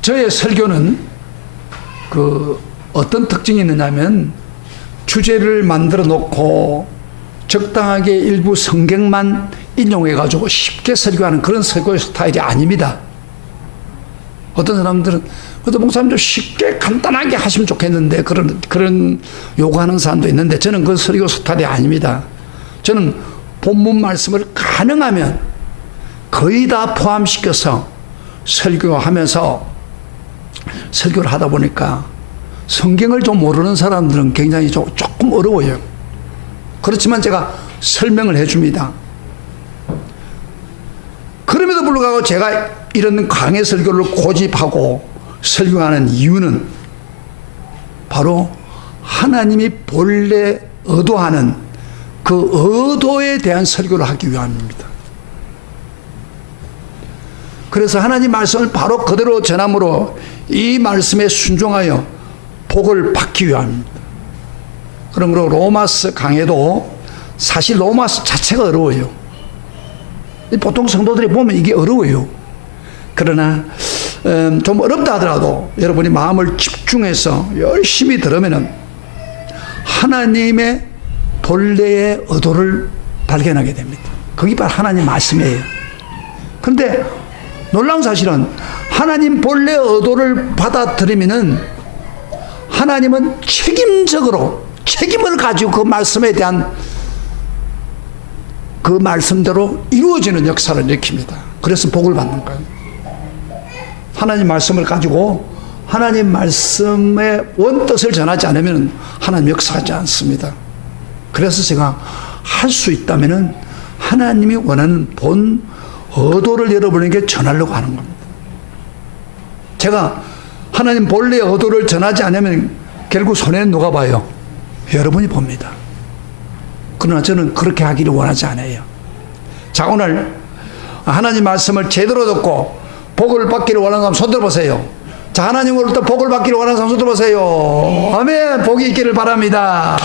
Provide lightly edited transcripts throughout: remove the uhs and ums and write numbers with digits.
저의 설교는 어떤 특징이 있느냐면 주제를 만들어 놓고 적당하게 일부 성경만 인용해 가지고 쉽게 설교하는 그런 설교 스타일이 아닙니다. 어떤 사람들은 목사님도 쉽게 간단하게 하시면 좋겠는데 그런 요구하는 사람도 있는데 저는 그 설교 스타일이 아닙니다. 저는 본문 말씀을 가능하면 거의 다 포함시켜서 설교하면서 설교를 하다 보니까 성경을 좀 모르는 사람들은 굉장히 조금 어려워요. 그렇지만 제가 설명을 해줍니다. 그럼에도 불구하고 제가 이런 강해 설교를 고집하고 설교하는 이유는 바로 하나님이 본래 의도하는 그 의도에 대한 설교를 하기 위함입니다. 그래서 하나님 말씀을 바로 그대로 전함으로 이 말씀에 순종하여 복을 받기 위함입니다. 그러므로 로마서 강해도 사실 로마서 자체가 어려워요. 보통 성도들이 보면 이게 어려워요. 그러나 좀 어렵다 하더라도 여러분이 마음을 집중해서 열심히 들으면은 하나님의 본래의 의도를 발견하게 됩니다. 그게 바로 하나님 말씀이에요. 그런데 놀라운 사실은 하나님 본래 의도를 받아들이면은 하나님은 책임을 가지고 그 말씀에 대한 그 말씀대로 이루어지는 역사를 일으킵니다. 그래서 복을 받는 거예요. 하나님 말씀을 가지고 하나님 말씀의 원뜻을 전하지 않으면 하나님 역사하지 않습니다. 그래서 제가 할 수 있다면은 하나님이 원하는 본 의도를 여러분에게 전하려고 하는 겁니다. 제가 하나님 본래의 의도를 전하지 않으면 결국 손해는 누가 봐요? 여러분이 봅니다. 그러나 저는 그렇게 하기를 원하지 않아요. 자, 오늘 하나님 말씀을 제대로 듣고 복을 받기를 원하는 사람 손 들어보세요. 자, 하나님으로부터 복을 받기를 원하는 사람 손 들어보세요. 아멘. 복이 있기를 바랍니다.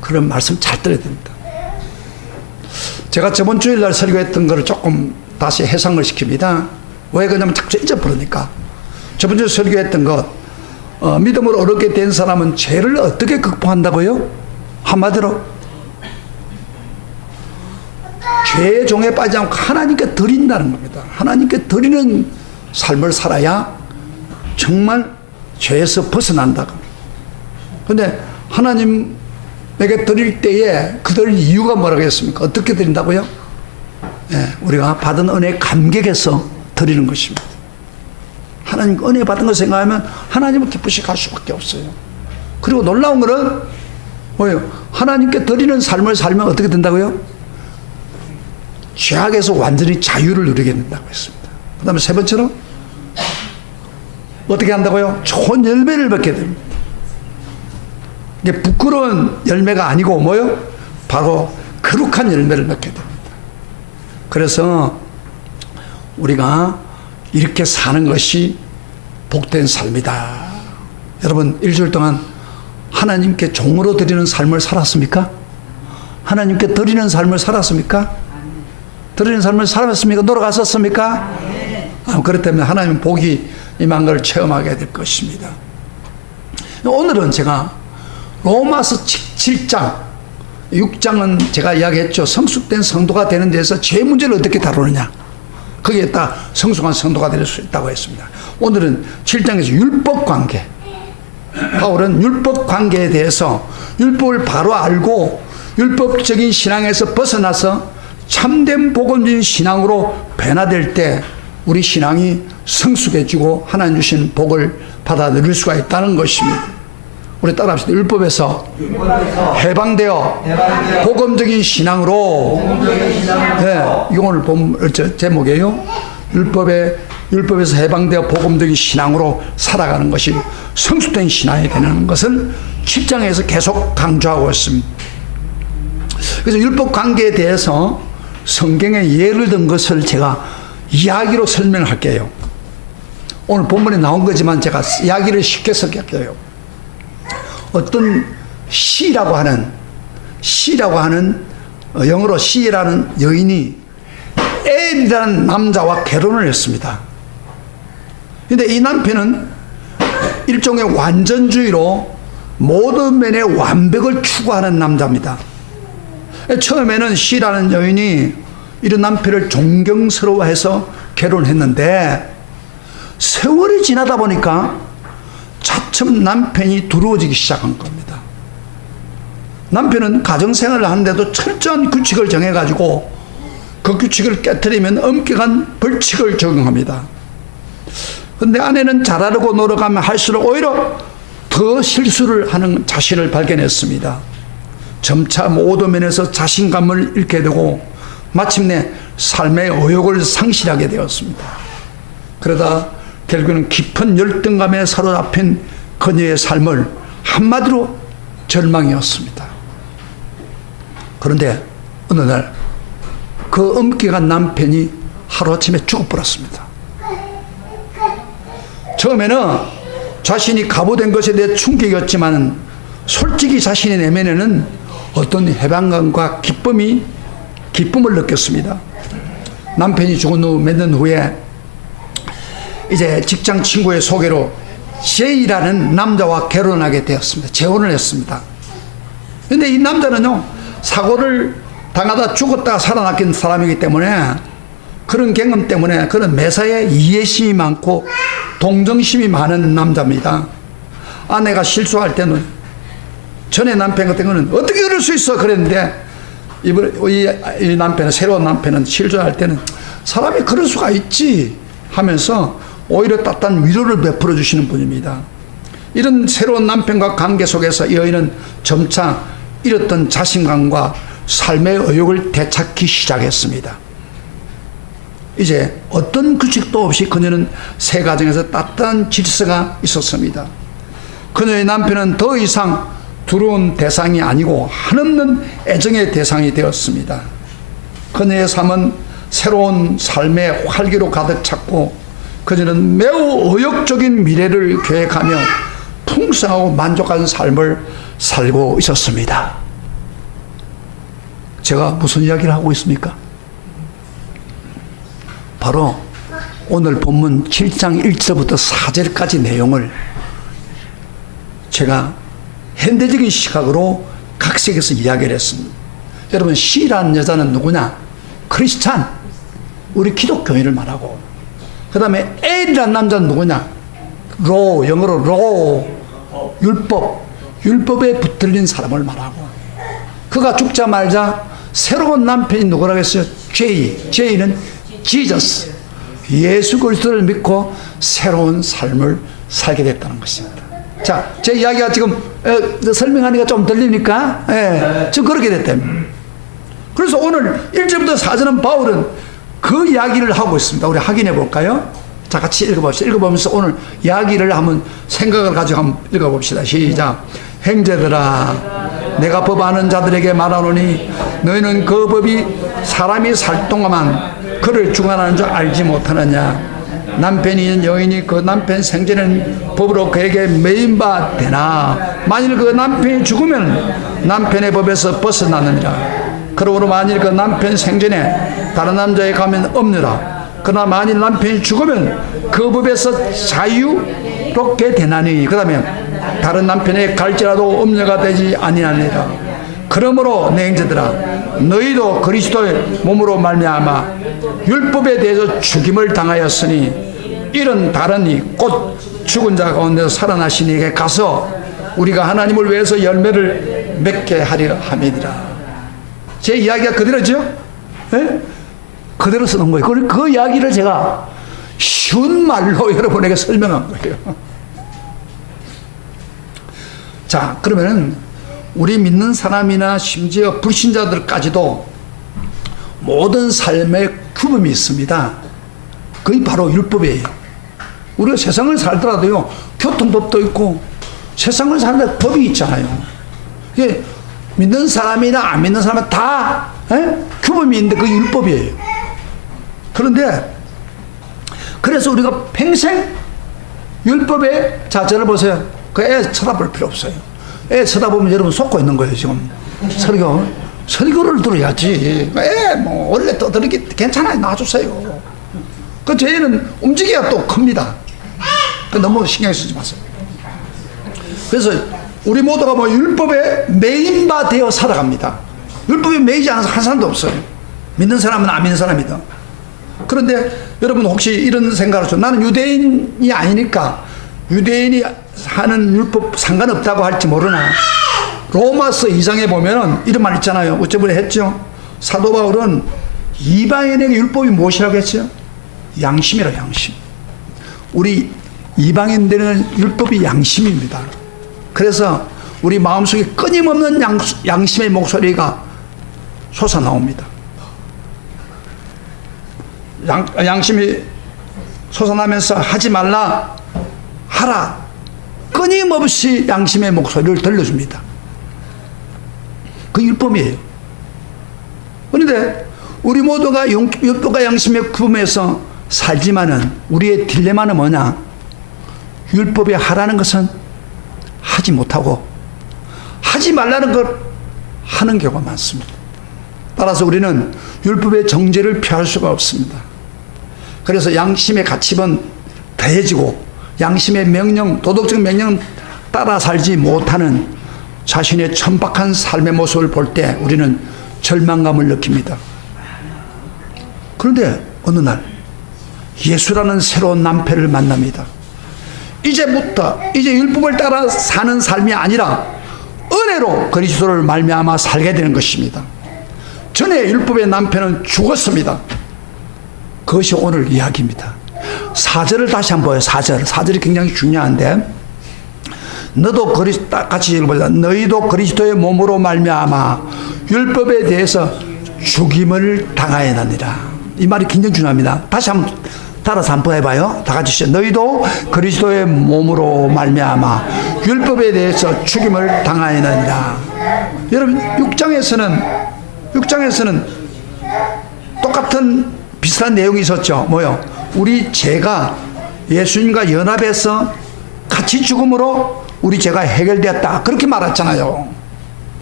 그런 말씀 잘 들어야 됩니다. 제가 저번 주일날 설교했던 거를 조금 다시 해상을 시킵니다. 왜 그러냐면 자꾸 잊어버리니까. 저번 주에 설교했던 것, 믿음으로 어렵게 된 사람은 죄를 어떻게 극복한다고요? 한마디로 죄의 종에 빠지지 않고 하나님께 드린다는 겁니다. 하나님께 드리는 삶을 살아야 정말 죄에서 벗어난다고. 그런데 하나님에게 드릴 때에 그 드릴 이유가 뭐라고 했습니까? 어떻게 드린다고요? 우리가 받은 은혜에 감격해서 드리는 것입니다. 하나님 은혜 받은 거 생각하면 하나님을 기쁘시게 할 수밖에 없어요. 그리고 놀라운 거는 뭐예요? 하나님께 드리는 삶을 살면 어떻게 된다고요? 죄악에서 완전히 자유를 누리게 된다고 했습니다. 그 다음에 세 번째로 어떻게 한다고요? 좋은 열매를 맺게 됩니다. 이게 부끄러운 열매가 아니고 뭐요? 바로 거룩한 열매를 맺게 됩니다. 그래서 우리가 이렇게 사는 것이 복된 삶이다. 여러분 일주일 동안 하나님께 종으로 드리는 삶을 살았습니까? 하나님께 드리는 삶을 살았습니까? 드리는 삶을 살았습니까? 놀아갔었습니까? 그렇다면 하나님 복이 임한 걸 체험하게 될 것입니다. 오늘은 제가 로마서 7장 6장은 제가 이야기했죠. 성숙된 성도가 되는 데서 죄 문제를 어떻게 다루느냐, 거기에 따라 성숙한 성도가 될 수 있다고 했습니다. 오늘은 7장에서 율법 관계, 바울은 율법 관계에 대해서 율법을 바로 알고 율법적인 신앙에서 벗어나서 참된 복음적인 신앙으로 변화될 때 우리 신앙이 성숙해지고 하나님 주신 복을 받아 누릴 수가 있다는 것입니다. 우리 따라합시다. 율법에서 해방되어 복음적인 신앙으로. 네, 이거 오늘 본 제목이에요. 율법에서 해방되어 복음적인 신앙으로 살아가는 것이 성숙된 신앙이 되는 것을 7장에서 계속 강조하고 있습니다. 그래서 율법 관계에 대해서 성경에 예를 든 것을 제가 이야기로 설명할게요. 오늘 본문에 나온 거지만 제가 이야기를 쉽게 설명할게요. 어떤 C라고 하는 영어로 C라는 여인이 L이라는 남자와 결혼을 했습니다. 근데 이 남편은 일종의 완전주의로 모든 면의 완벽을 추구하는 남자입니다. 처음에는 C라는 여인이 이런 남편을 존경스러워해서 결혼했는데 세월이 지나다 보니까 차츰 남편이 두려워지기 시작한 겁니다. 남편은 가정생활을 하는데도 철저한 규칙을 정해가지고 그 규칙을 깨트리면 엄격한 벌칙을 적용합니다. 그런데 아내는 잘하려고 노력하면 할수록 오히려 더 실수를 하는 자신을 발견했습니다. 점차 모든 면에서 자신감을 잃게 되고 마침내 삶의 의욕을 상실하게 되었습니다. 그러다 결국은 깊은 열등감에 사로잡힌 그녀의 삶을 한마디로 절망이었습니다. 그런데 어느 날 그 엄격한 남편이 하루아침에 죽어버렸습니다. 처음에는 자신이 가부된 것에 대해 충격이었지만 솔직히 자신의 내면에는 어떤 해방감과 기쁨을 느꼈습니다. 남편이 죽은 후 몇 년 후에 이제 직장 친구의 소개로 제이라는 남자와 결혼하게 되었습니다. 재혼을 했습니다. 그런데 이 남자는요, 사고를 당하다 죽었다가 살아났긴 사람이기 때문에 그런 경험 때문에 그런 매사에 이해심이 많고 동정심이 많은 남자입니다. 아내가 실수할 때는 전에 남편 같은 거는 어떻게 그럴 수 있어 그랬는데 이 남편은, 새로운 남편은 실수할 때는 사람이 그럴 수가 있지 하면서 오히려 따뜻한 위로를 베풀어 주시는 분입니다. 이런 새로운 남편과 관계 속에서 이 여인은 점차 잃었던 자신감과 삶의 의욕을 되찾기 시작했습니다. 이제 어떤 규칙도 없이 그녀는 새 가정에서 따뜻한 질서가 있었습니다. 그녀의 남편은 더 이상 두려운 대상이 아니고 한없는 애정의 대상이 되었습니다. 그녀의 삶은 새로운 삶의 활기로 가득 찼고 그녀는 매우 의욕적인 미래를 계획하며 풍성하고 만족한 삶을 살고 있었습니다. 제가 무슨 이야기를 하고 있습니까? 바로 오늘 본문 7장 1절부터 4절까지 내용을 제가 현대적인 시각으로 각색해서 이야기를 했습니다. 여러분, C라는 여자는 누구냐? 크리스찬, 우리 기독교인을 말하고, 그 다음에 L이라는 남자는 누구냐? 로, 영어로 로, 율법에 붙들린 사람을 말하고, 그가 죽자마자 새로운 남편이 누구라고 했어요? J는 지저스, 예수 그리스도를 믿고 새로운 삶을 살게 됐다는 것입니다. 자, 제 이야기가 지금 설명하니까 좀 들립니까? 예, 지금 그렇게 됐다면. 그래서 오늘 1절부터 4절은 바울은 그 이야기를 하고 있습니다. 우리 확인해 볼까요? 자, 같이 읽어봅시다. 읽어보면서 오늘 이야기를 한번 생각을 가지고 한번 읽어봅시다. 시작. 형제들아, 내가 법 아는 자들에게 말하노니 너희는 그 법이 사람이 살 동안만 그를 주관하는 줄 알지 못하느냐. 남편이 있는 여인이 그 남편 생전에는 법으로 그에게 매인 바 되나 만일 그 남편이 죽으면 남편의 법에서 벗어나느니라. 그러므로 만일 그 남편 생전에 다른 남자에 가면 없느라. 그러나 만일 남편이 죽으면 그 법에서 자유롭게 되나니. 그 다음에 다른 남편에 갈지라도 음녀가 되지 아니하니라. 그러므로 내 형제들아, 너희도 그리스도의 몸으로 말미암아 율법에 대해서 죽임을 당하였으니 이런 다른 이 곧 죽은 자 가운데서 살아나신 이에게 가서 우리가 하나님을 위해서 열매를 맺게 하려 함이니라. 제 이야기가 그대로죠? 네? 그대로 쓰는 거예요. 그 이야기를 제가 쉬운 말로 여러분에게 설명한 거예요. 자, 그러면은 우리 믿는 사람이나 심지어 불신자들까지도 모든 삶의 규범이 있습니다. 그게 바로 율법이에요. 우리가 세상을 살더라도요, 교통법도 있고 세상을 사는데 법이 있잖아요. 이게 믿는 사람이나 안 믿는 사람은 다 규범이 있는데 그게 율법이에요. 그런데 그래서 우리가 평생 율법의 자체를 보세요. 그 애 쳐다볼 필요 없어요. 애 쳐다보면 여러분 속고 있는 거예요. 지금 설교를 들어야지. 애 뭐 원래 떠들기 괜찮아요. 놔주세요. 그 죄는 움직여야 또 큽니다. 너무 신경 쓰지 마세요. 그래서 우리 모두가 뭐 율법에 매인바 되어 살아갑니다. 율법에 매이지 않은 한 사람도 없어요. 믿는 사람은 안 믿는 사람이다. 그런데 여러분 혹시 이런 생각을 하죠. 나는 유대인이 아니니까 유대인이 하는 율법 상관없다고 할지 모르나, 로마서 2장에 보면은 이런 말 있잖아요. 어쩌번에 했죠. 사도 바울은 이방인에게 율법이 무엇이라고 했죠? 양심이라, 양심. 우리 이방인들은 율법이 양심입니다. 그래서 우리 마음속에 끊임없는 양심의 목소리가 솟아나옵니다. 양심이 솟아나면서 하지 말라, 하라, 끊임없이 양심의 목소리를 들려줍니다. 그 율법이에요. 그런데 우리 모두가 율법과 양심의 품에서 살지만은 우리의 딜레마는 뭐냐? 율법에 하라는 것은 하지 못하고 하지 말라는 걸 하는 경우가 많습니다. 따라서 우리는 율법의 정죄를 피할 수가 없습니다. 그래서 양심의 가치는 더해지고 양심의 명령, 도덕적 명령 따라 살지 못하는 자신의 천박한 삶의 모습을 볼 때 우리는 절망감을 느낍니다. 그런데 어느 날 예수라는 새로운 남편을 만납니다. 이제부터 이제 율법을 따라 사는 삶이 아니라 은혜로 그리스도를 말미암아 살게 되는 것입니다. 전에 율법의 남편은 죽었습니다. 그것이 오늘 이야기입니다. 4절을 다시 한번 봐요. 4절이 굉장히 중요한데, 너도 같이 읽어보자. 너희도 그리스도의 몸으로 말미암아 율법에 대해서 죽임을 당하였느니라. 이 말이 굉장히 중요합니다. 다시 한번 따라서 한번 해봐요. 다 같이 시작. 너희도 그리스도의 몸으로 말미암아 율법에 대해서 죽임을 당하였느니라. 여러분 6장에서는 똑같은 비슷한 내용이 있었죠. 뭐요? 우리 죄가 예수님과 연합해서 같이 죽음으로 우리 죄가 해결되었다, 그렇게 말했잖아요.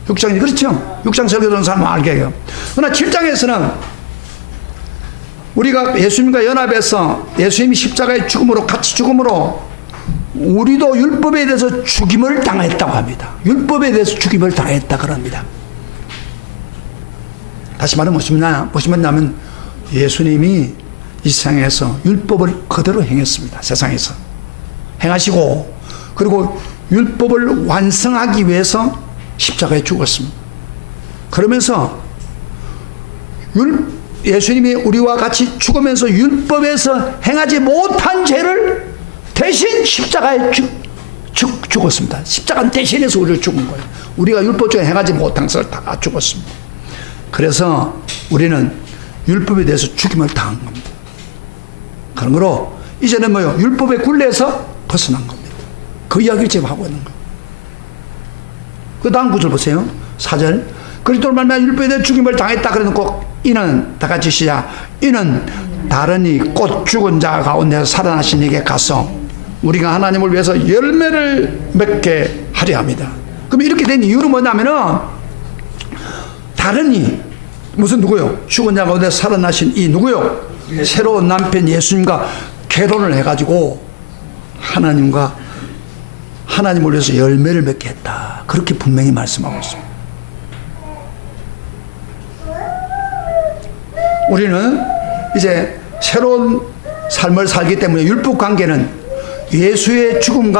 6장이 그렇죠? 6장 설교하는 사람은 알게요. 그러나 7장에서는 우리가 예수님과 연합해서 예수님이 십자가의 죽음으로 같이 죽음으로 우리도 율법에 대해서 죽임을 당했다고 합니다. 율법에 대해서 죽임을 당했다 그럽니다. 다시 말하면 무엇이냐면 예수님이 이 세상에서 율법을 그대로 행했습니다. 세상에서 행하시고, 그리고 율법을 완성하기 위해서 십자가에 죽었습니다. 그러면서 예수님이 우리와 같이 죽으면서 율법에서 행하지 못한 죄를 대신 십자가에 죽었습니다. 십자가 대신해서 우리를 죽은 거예요. 우리가 율법 중에 행하지 못한 것을 다 죽었습니다. 그래서 우리는 율법에 대해서 죽임을 당한 겁니다. 그러므로 이제는 뭐요? 율법의 굴레에서 벗어난 겁니다. 그 이야기를 지금 하고 있는 거예요. 그 다음 구절 보세요. 4절. 그리스도로 말미암아 율법에 대해 죽임을 당했다 그래놓고 이는, 다 같이 시작. 이는 다르니 곧 죽은 자 가운데서 살아나신 이에게 가서 우리가 하나님을 위해서 열매를 맺게 하려 합니다. 그럼 이렇게 된 이유는 뭐냐면은, 다르니 무슨 누구요? 죽은 자 가운데 살아나신 이 누구요? 새로운 남편 예수님과 결혼을 해가지고 하나님을 위해서 열매를 맺게 했다, 그렇게 분명히 말씀하고 있습니다. 우리는 이제 새로운 삶을 살기 때문에 율법 관계는 예수의 죽음을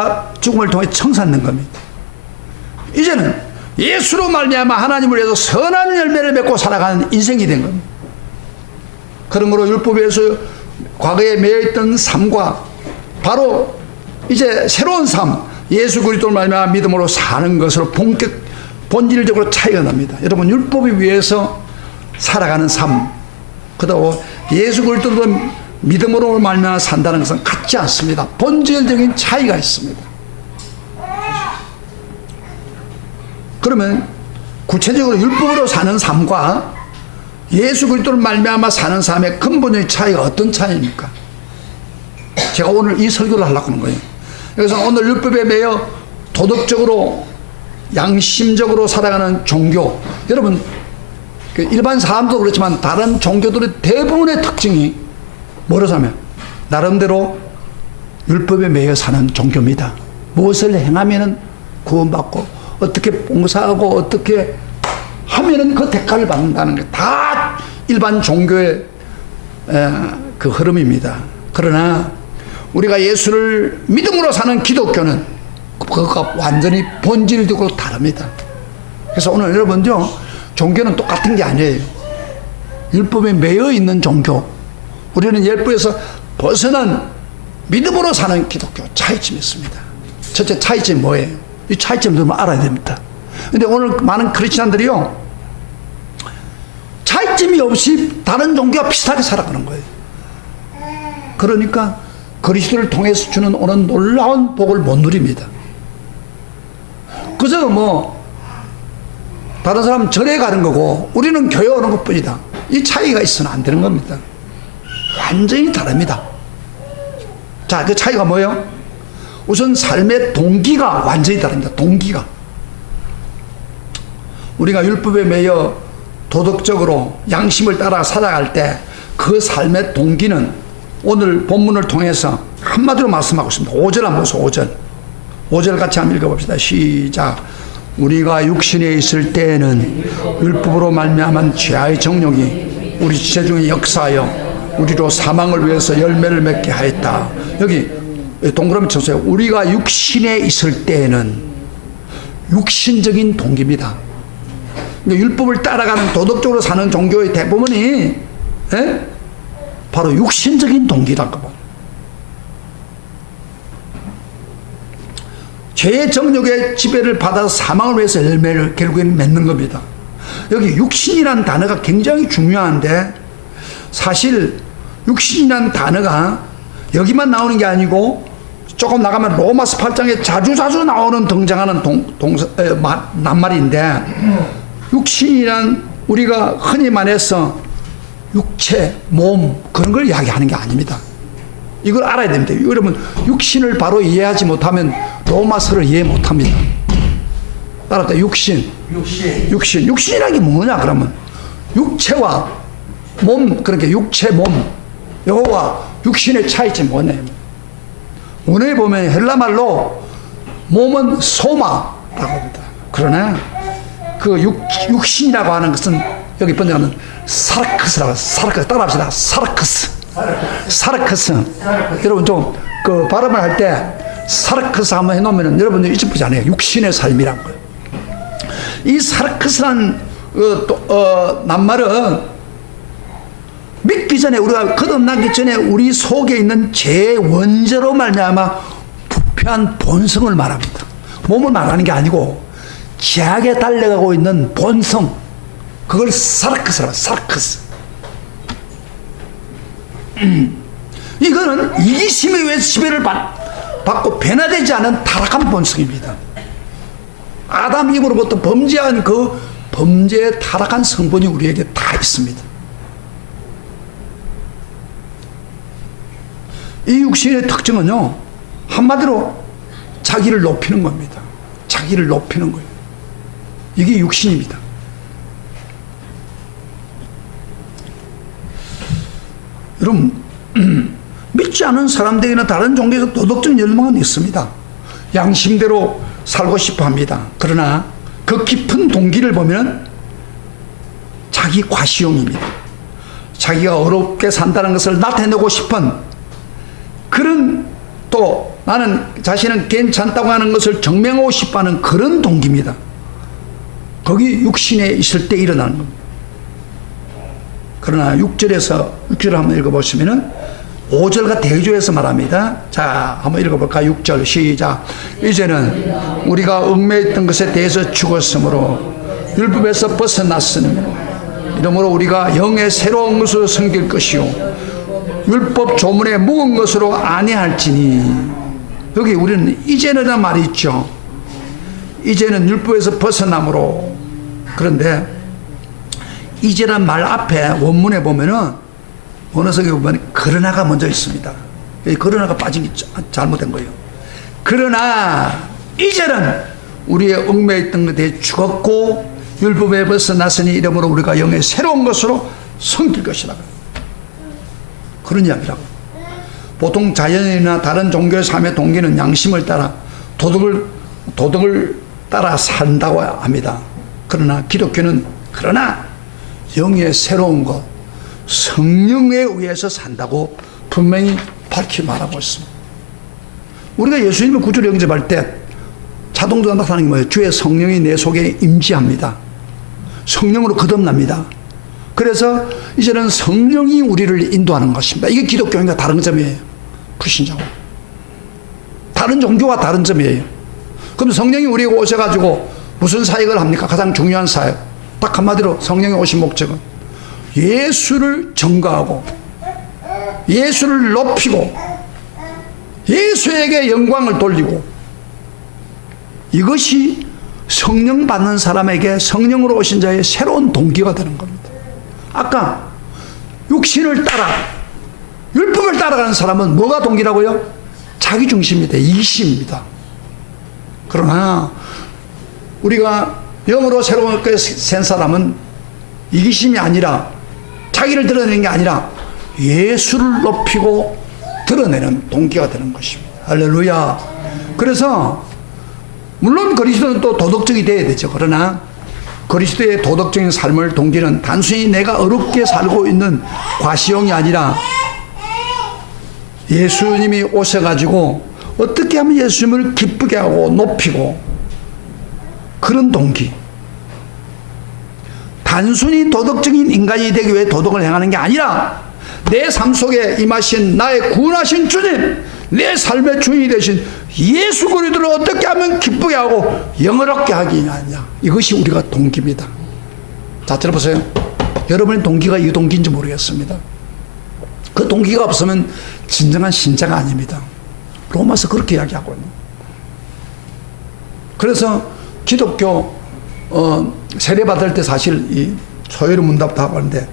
통해 청산된 겁니다. 이제는 예수로 말미암아 하나님을 위해서 선한 열매를 맺고 살아가는 인생이 된 겁니다. 그러므로 율법에서 과거에 매여있던 삶과 바로 이제 새로운 삶, 예수 그리스도를 말미암아 믿음으로 사는 것으로 본질적으로 차이가 납니다. 여러분, 율법에 위해서 살아가는 삶, 그다음 예수 그리스도로 믿음으로 말미암아 산다는 것은 같지 않습니다. 본질적인 차이가 있습니다. 그러면 구체적으로 율법으로 사는 삶과 예수 그리스도를 말미암아 사는 삶의 근본적인 차이가 어떤 차이입니까? 제가 오늘 이 설교를 하려고 하는 거예요. 그래서 오늘 율법에 매여 도덕적으로 양심적으로 살아가는 종교, 여러분 일반 사람도 그렇지만 다른 종교들의 대부분의 특징이 뭐라고 하면 나름대로 율법에 매여 사는 종교입니다. 무엇을 행하면은 구원받고, 어떻게 봉사하고, 어떻게 하면은 그 대가를 받는다는 게 다 일반 종교의 그 흐름입니다. 그러나 우리가 예수를 믿음으로 사는 기독교는 그것과 완전히 본질적으로 다릅니다. 그래서 오늘 여러분요, 종교는 똑같은 게 아니에요. 율법에 매여 있는 종교, 우리는 율법에서 벗어난 믿음으로 사는 기독교, 차이점이 있습니다. 첫째 차이점이 뭐예요? 이 차이점을 알아야 됩니다. 근데 오늘 많은 크리스찬들이요, 차이점이 없이 다른 종교와 비슷하게 살아가는 거예요. 그러니까 그리스도를 통해서 주는 오는 놀라운 복을 못 누립니다. 그저 뭐 다른 사람은 절에 가는 거고 우리는 교회 오는 것뿐이다. 이 차이가 있어서는 안 되는 겁니다. 완전히 다릅니다. 자, 그 차이가 뭐예요? 우선 삶의 동기가 완전히 다릅니다. 동기가. 우리가 율법에 매여 도덕적으로 양심을 따라 살아갈 때 그 삶의 동기는 오늘 본문을 통해서 한마디로 말씀하고 있습니다. 5절 한번 보세요. 5절 같이 한번 읽어봅시다. 시작. 우리가 육신에 있을 때에는 율법으로 말미암은 죄의 정욕이 우리 지체 중에 역사하여 우리로 사망을 위해서 열매를 맺게 하였다. 여기 동그라미 쳐주세요. 우리가 육신에 있을 때에는, 육신적인 동기입니다. 율법을 따라가는 도덕적으로 사는 종교의 대부분이 바로 육신적인 동기라고 봐요. 죄의 정욕의 지배를 받아서 사망을 위해서 열매를 결국에는 맺는 겁니다. 여기 육신이라는 단어가 굉장히 중요한데, 사실 육신이라는 단어가 여기만 나오는 게 아니고 조금 나가면 로마서 8장에 자주 나오는 등장하는 낱말인데, 육신이란 우리가 흔히 말해서 육체, 몸 그런 걸 이야기하는 게 아닙니다. 이걸 알아야 됩니다. 여러분, 육신을 바로 이해하지 못하면 로마서를 이해 못합니다. 따라서 육신이라는 게 뭐냐 그러면 육체와 몸, 그렇게 육체, 몸, 요거와 육신의 차이점이 뭐냐면, 오늘 보면 헬라말로 몸은 소마라고 합니다. 그러나 그 육신이라고 하는 것은 여기 번역하면 사르크스라고, 따라합시다. 사르크스. 여러분 좀 그 발음을 할 때 사르크스 한번 해놓으면 여러분들 잊어보지 않아요. 육신의 삶이란 거예요. 이 사르크스란 낱말은 믿기 전에, 우리가 거듭나기 전에 우리 속에 있는 죄의 원죄로 말미암아 부패한 본성을 말합니다. 몸을 말하는 게 아니고 죄악에 달려가고 있는 본성, 그걸 사르크스라고, 사르크스. 이거는 이기심에 의해서 지배를 받고 변화되지 않은 타락한 본성입니다. 아담 이브로부터 범죄한 그 범죄의 타락한 성분이 우리에게 다 있습니다. 이 육신의 특징은요, 한마디로 자기를 높이는 겁니다. 자기를 높이는 거예요. 이게 육신입니다. 여러분, 믿지 않은 사람들이나 다른 종교에서 도덕적 열망은 있습니다. 양심대로 살고 싶어 합니다. 그러나 그 깊은 동기를 보면 자기 과시용입니다. 자기가 어렵게 산다는 것을 나타내고 싶은 그런, 또 나는 자신은 괜찮다고 하는 것을 증명하고 싶어 하는 그런 동기입니다. 거기 육신에 있을 때 일어나는 겁니다. 그러나 6절을 한번 읽어보시면은 5절과 대조해서 말합니다. 자, 한번 읽어볼까? 6절 시작. 이제는 우리가 얽매였던 것에 대해서 죽었으므로 율법에서 벗어났으니 이러므로 우리가 영의 새로운 것으로 섬길 것이요 율법 조문에 묵은 것으로 아니할지니. 여기 우리는 이제는이라는 말이 있죠. 이제는 율법에서 벗어남으로. 그런데 이제란 말 앞에 원문에 보면은 어느 석에 보면 그러나가 먼저 있습니다. 그러나가 빠진 게 잘못된 거예요. 그러나 이제는 우리의 얽매여 있던 것에 죽었고 율법에 벗어났으니 이러므로 우리가 영의 새로운 것으로 섬길 것이라. 그런 이야기라고. 보통 자연이나 다른 종교의 삶의 동기는 양심을 따라 도덕을 따라 산다고 합니다. 그러나 기독교는 영의 새로운 것, 성령에 의해서 산다고 분명히 밝히 말하고 있습니다. 우리가 예수님을 구주로 영접할 때 자동적으로 나타나는 게 뭐예요? 주의 성령이 내 속에 임재합니다. 성령으로 거듭납니다. 그래서 이제는 성령이 우리를 인도하는 것입니다. 이게 기독교인과 다른 점이에요. 불신자와 다른 종교와 다른 점이에요. 그럼 성령이 우리에게 오셔가지고 무슨 사역을 합니까? 가장 중요한 사역, 딱 한마디로 성령이 오신 목적은 예수를 전가하고 예수를 높이고 예수에게 영광을 돌리고, 이것이 성령 받는 사람에게 성령으로 오신 자의 새로운 동기가 되는 겁니다. 아까 육신을 따라 율법을 따라가는 사람은 뭐가 동기라고요? 자기중심입니다. 이기심입니다. 그러나 우리가 영으로 새롭게 센 사람은 이기심이 아니라, 자기를 드러내는 게 아니라 예수를 높이고 드러내는 동기가 되는 것입니다. 할렐루야. 그래서 물론 그리스도는 또 도덕적이 돼야 되죠. 그러나 그리스도의 도덕적인 삶을 동기는 단순히 내가 어렵게 살고 있는 과시용이 아니라 예수님이 오셔가지고 어떻게 하면 예수님을 기쁘게 하고 높이고, 그런 동기. 단순히 도덕적인 인간이 되기 위해 도덕을 행하는 게 아니라 내 삶 속에 임하신 나의 구원하신 주님, 내 삶의 주인이 되신 예수 그리스도를 어떻게 하면 기쁘게 하고 영화롭게 하겠느냐, 이것이 우리가 동기입니다. 자, 들어보세요. 여러분의 동기가 이 동기인지 모르겠습니다. 그 동기가 없으면 진정한 신자가 아닙니다. 로마서 그렇게 이야기하고 있는. 그래서 기독교 세례받을 때 사실 이 소요리 문답도 하고 하는데,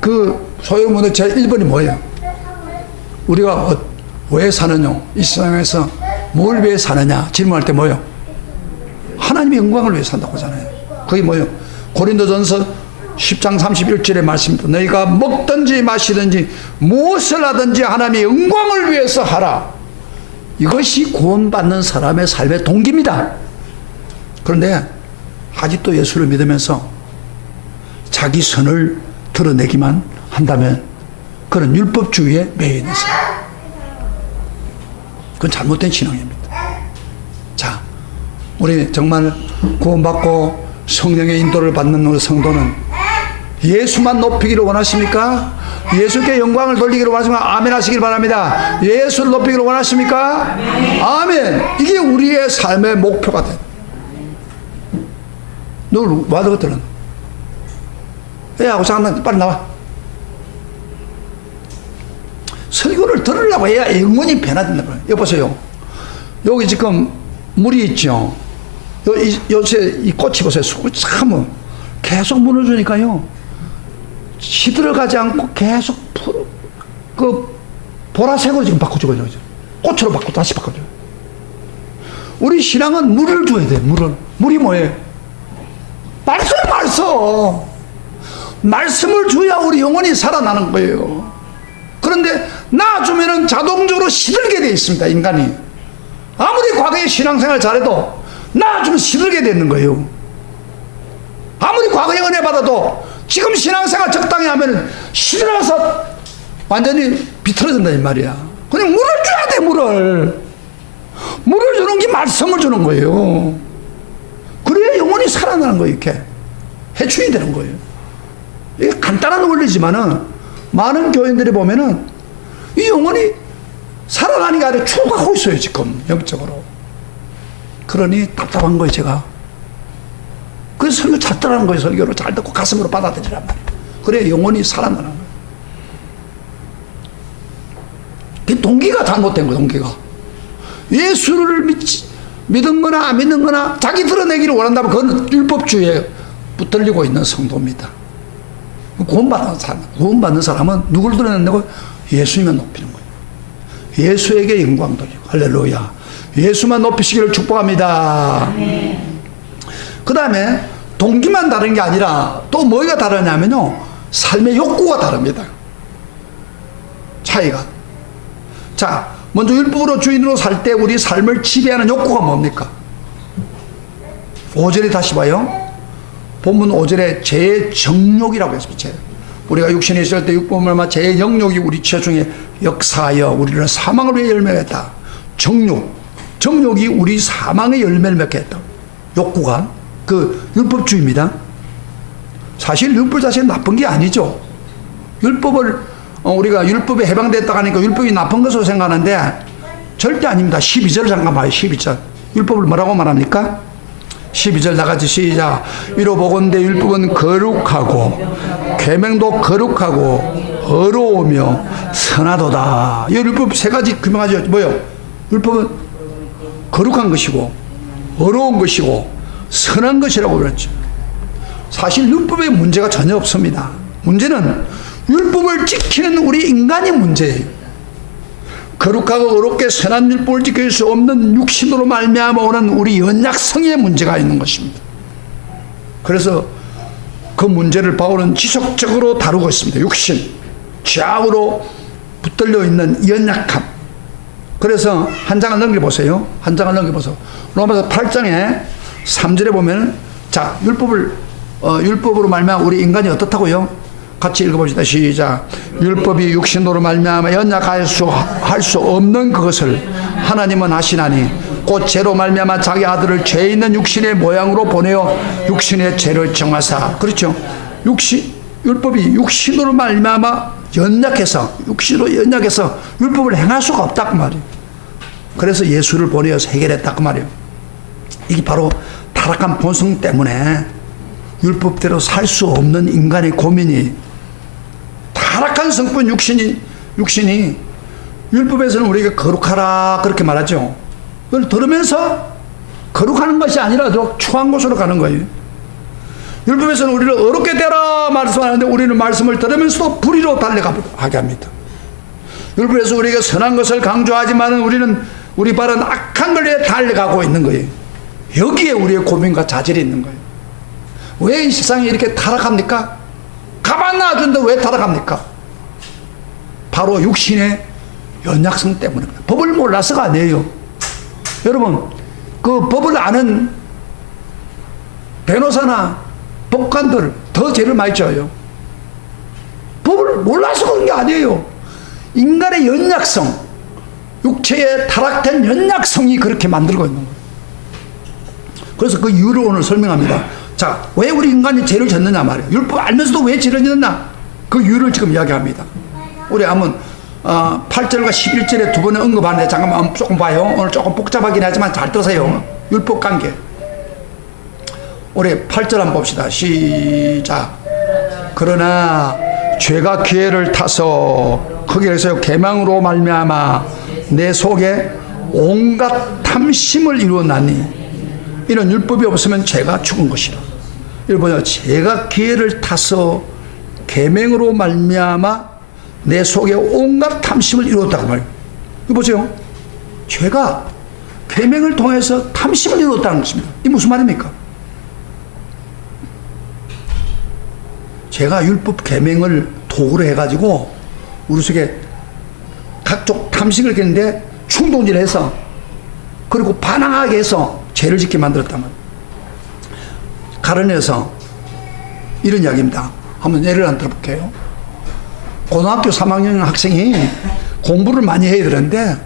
그 소요리 문답 제 1번이 뭐예요? 우리가 왜 사느냐, 이 세상에서 뭘 위해 사느냐 질문할 때 뭐예요? 하나님의 영광을 위해 산다고 하잖아요. 그게 뭐예요? 고린도전서 10장 31절의 말씀입니다. 너희가 먹든지 마시든지 무엇을 하든지 하나님의 영광을 위해서 하라. 이것이 구원받는 사람의 삶의 동기입니다. 그런데 아직도 예수를 믿으면서 자기 선을 드러내기만 한다면 그런 율법주의에 매여 있는 사람, 그건 잘못된 신앙입니다. 자, 우리 정말 구원받고 성령의 인도를 받는 우리 성도는 예수만 높이기를 원하십니까? 예수께 영광을 돌리기를 원하십니까? 아멘 하시길 바랍니다. 예수를 높이기를 원하십니까? 아멘. 이게 우리의 삶의 목표가 돼. 너 와도 것들은 애하고 장난 빨리 나와. 설교를 들으려고 해야 영혼이 변화된다. 여보세요. 여기 지금 물이 있죠. 요새 이 꽃이 보세요. 참 계속 무너지니까요. 시들어가지 않고 계속 보라색으로 지금 바꿔주고 있죠. 꽃으로 바꾸고 다시 바꿔줘요. 우리 신앙은 물을 줘야 돼. 물이 뭐예요? 말씀을 줘야 우리 영혼이 살아나는 거예요. 그런데 놔주면은 자동적으로 시들게 되어 있습니다. 인간이 아무리 과거에 신앙생활 잘해도 놔주면 시들게 되는 거예요. 아무리 과거에 은혜 받아도 지금 신앙생활 적당히 하면은 시들어서 완전히 비틀어진다 이 말이야. 그냥 물을 줘야 돼. 물을 주는 게 말씀을 주는 거예요. 그래야 영혼이 살아나는 거예요. 이렇게 해충이 되는 거예요. 이게 간단한 원리지만은 많은 교인들이 보면은 이 영혼이 살아나는 게 아니라 죽어가고 있어요. 지금 영적으로. 그러니 답답한 거예요. 제가 그래서 설교 잘 따라하는 거예요. 설교를 잘 듣고 가슴으로 받아들이란 말이에요. 그래야 영혼이 살아나는 거예요. 그 동기가 잘못된 거예요. 동기가 예수를 믿은거나 안 믿는거나 자기 드러내기를 원한다면 그건 율법주의에 붙들리고 있는 성도입니다. 구원받는 사람은 누굴 드러내고 예수님만 높이는 거예요. 예수에게 영광 돌리고. 할렐루야. 예수만 높이시기를 축복합니다. 그 다음에 동기만 다른 게 아니라 또 뭐가 다르냐면요, 삶의 욕구가 다릅니다. 차이가. 자, 먼저 율법으로 주인으로 살 때 우리 삶을 지배하는 욕구가 뭡니까? 5절에 다시 봐요. 본문 5절에 죄의 정욕이라고 했습니다. 우리가 육신에 있을 때 육법을 말마 죄의 영욕이 우리 지체 중에 역사하여 우리를 사망을 위해 열매를 맺다. 정욕이 우리 사망의 열매를 맺게 했다. 욕구가 그 율법주의입니다. 사실 율법 자체는 나쁜 게 아니죠. 율법을 우리가 율법에 해방됐다고 하니까 율법이 나쁜 것으로 생각하는데 절대 아닙니다. 12절 잠깐 봐요. 12절 율법을 뭐라고 말합니까? 12절 나같이 시작. 이로 보건대 율법은 거룩하고 계명도 거룩하고 어로우며 선하도다. 이 율법 세 가지 규명하죠. 뭐요? 율법은 거룩한 것이고 어로운 것이고 선한 것이라고 그랬죠. 사실 율법에 문제가 전혀 없습니다. 문제는 율법을 지키는 우리 인간이 문제예요. 거룩하고 어렵게 선한 율법을 지킬 수 없는 육신으로 말미암아 오는 우리 연약성의 문제가 있는 것입니다. 그래서 그 문제를 바울은 지속적으로 다루고 있습니다. 육신, 좌우로 붙들려 있는 연약함. 그래서 한 장을 넘겨보세요. 한 장을 넘겨보세요. 로마서 8장에 3절에 보면 자, 율법으로 말미암아 우리 인간이 어떻다고요? 같이 읽어봅시다. 시작. 율법이 육신으로 말미암아 연약할 수 없는 그것을 하나님은 하시나니 곧 죄로 말미암아 자기 아들을 죄 있는 육신의 모양으로 보내어 육신의 죄를 정하사. 그렇죠. 율법이 육신으로 말미암아 육신으로 연약해서 율법을 행할 수가 없다 그 말이에요. 그래서 예수를 보내어서 해결했다 그 말이에요. 이게 바로 타락한 본성 때문에 율법대로 살 수 없는 인간의 고민이 타락한 성분 육신이 율법에서는 우리가 거룩하라 그렇게 말하죠. 그걸 들으면서 거룩하는 것이 아니라 더 추한 곳으로 가는 거예요. 율법에서는 우리를 어렵게 되라 말씀하는데 우리는 말씀을 들으면서도 불의로 달려가게 합니다. 율법에서 우리가 선한 것을 강조하지만 우리 발은 악한 걸에 달려가고 있는 거예요. 여기에 우리의 고민과 자질이 있는 거예요. 왜 이 세상이 이렇게 타락합니까? 가만 놔둔데 왜 타락합니까? 바로 육신의 연약성 때문입니다. 법을 몰라서가 아니에요. 여러분, 그 법을 아는 변호사나 법관들 더 죄를 많이 져요. 법을 몰라서 그런 게 아니에요. 인간의 연약성, 육체의 타락된 연약성이 그렇게 만들고 있는 거예요. 그래서 그 이유를 오늘 설명합니다. 자, 왜 우리 인간이 죄를 졌느냐 말이에요. 율법 알면서도 왜 죄를 졌느냐? 그 이유를 지금 이야기합니다. 우리 한번 8절과 11절에 두 번에 언급하는데 잠깐만 조금 봐요. 오늘 조금 복잡하긴 하지만 잘 들으세요. 율법 관계. 우리 8절 한번 봅시다. 시작. 그러나 죄가 기회를 타서 거기에서 계명으로 말미암아 내 속에 온갖 탐심을 이루어나니 이런 율법이 없으면 죄가 죽은 것이라. 이거 보세요. 죄가 기회를 타서 계명으로 말미암아 내 속에 온갖 탐심을 이루었다고 말이에요. 이거 보세요. 죄가 계명을 통해서 탐심을 이루었다는 것입니다. 이게 무슨 말입니까? 제가 율법 계명을 도구로 해가지고 우리 속에 각종 탐식을 겪는데 충동질해서 그리고 반항하게 해서 죄를 짓게 만들었단 말이에요. 가론에서 이런 이야기입니다. 한번 예를 안 들어볼게요. 고등학교 3학년 학생이 공부를 많이 해야 되는데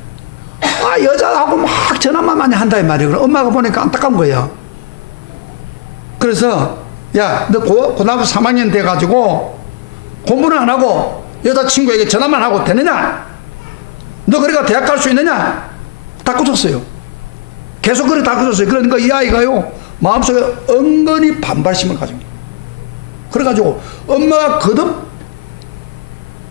여자하고 막 전화만 많이 한다 이 말이에요. 그럼 엄마가 보니까 안타까운 거예요. 그래서 야, 너 고등학교 3학년 돼가지고 공부는 안 하고 여자친구에게 전화만 하고 되느냐? 너 그래가 대학 갈 수 있느냐? 다 꽂혔어요. 계속 그래 다 꽂혔어요. 그러니까 이 아이가요 마음속에 은근히 반발심을 가진 거예요. 그래가지고 엄마가 거듭